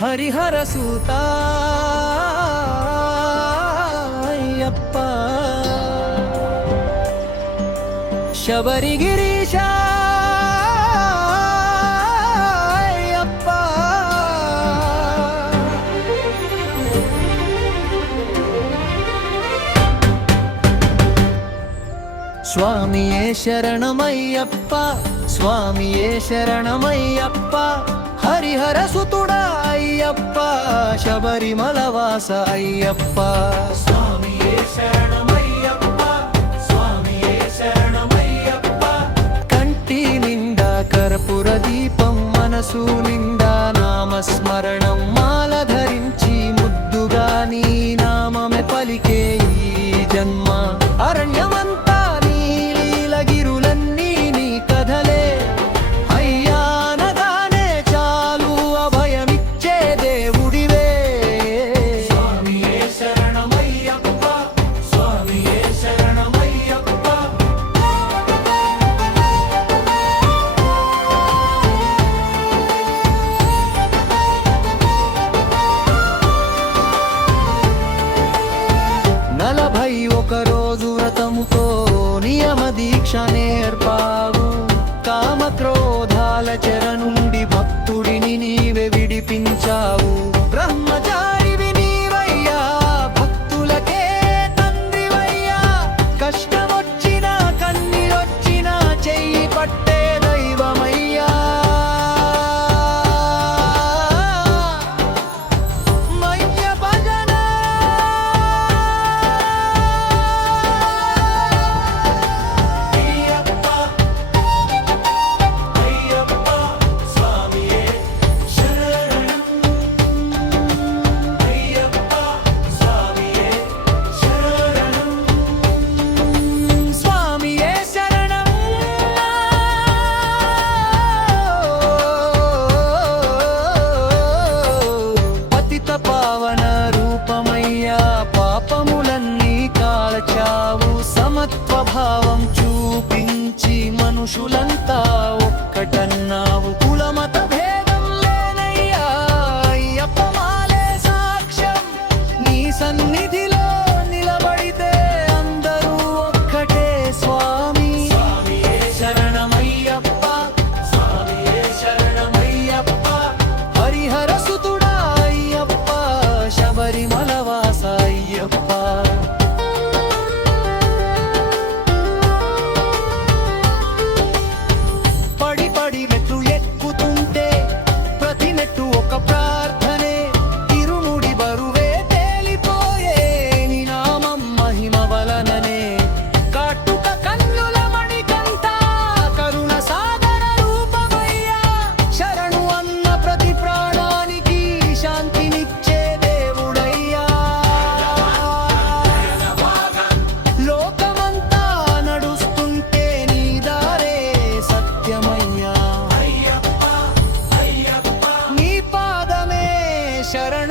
హరిహర సూత అయ్యప్ప శబరిగిరీశ అయ్యప్ప స్వామియే శరణమయ్యప్ప స్వామియే శరణమయ్యప్ప హరిహర సుతుడా అయ్యప్ప శబరిమల వాస అయ్యప్ప స్వామియే శరణమయ్యప్ప స్వామియే శరణమయ్యప్ప కంటి నిండా కర్పూర దీపం మనసు నిండా నామస్మరణం మాల ధరించి ముద్దుగా నీ నామమే పలికే ఈ జన్మ అరణ్యమంతా ఒక రోజు వ్రతముతో నియమ దీక్ష నేర్పావు కామక్రోధాల చెర నుండి భక్తుడిని నీవే విడిపించావు బ్రహ్మచారివి నీవయ్యా భక్తులకే తండ్రివయ్యా కష్టమొచ్చినా కన్నీరొచ్చినా చెయ్యి పట్టే దైవమయ్యా సమత్వభావం చూపించి మనుషులంతా ఒక్కటన్నావు కులమత భేదం లేనయ్యా అయ్యప్ప మాలే సాక్ష్యం నీ సన్నిధిలో నిలబడితే అందరూ ఒక్కటే స్వామి స్వామియే శరణమయ్యప్ప స్వామియే శరణమయ్యప్ప హరిహర సుతుడా అయ్యప్ప శబరిమల వాస అయ్యప్ప శరణ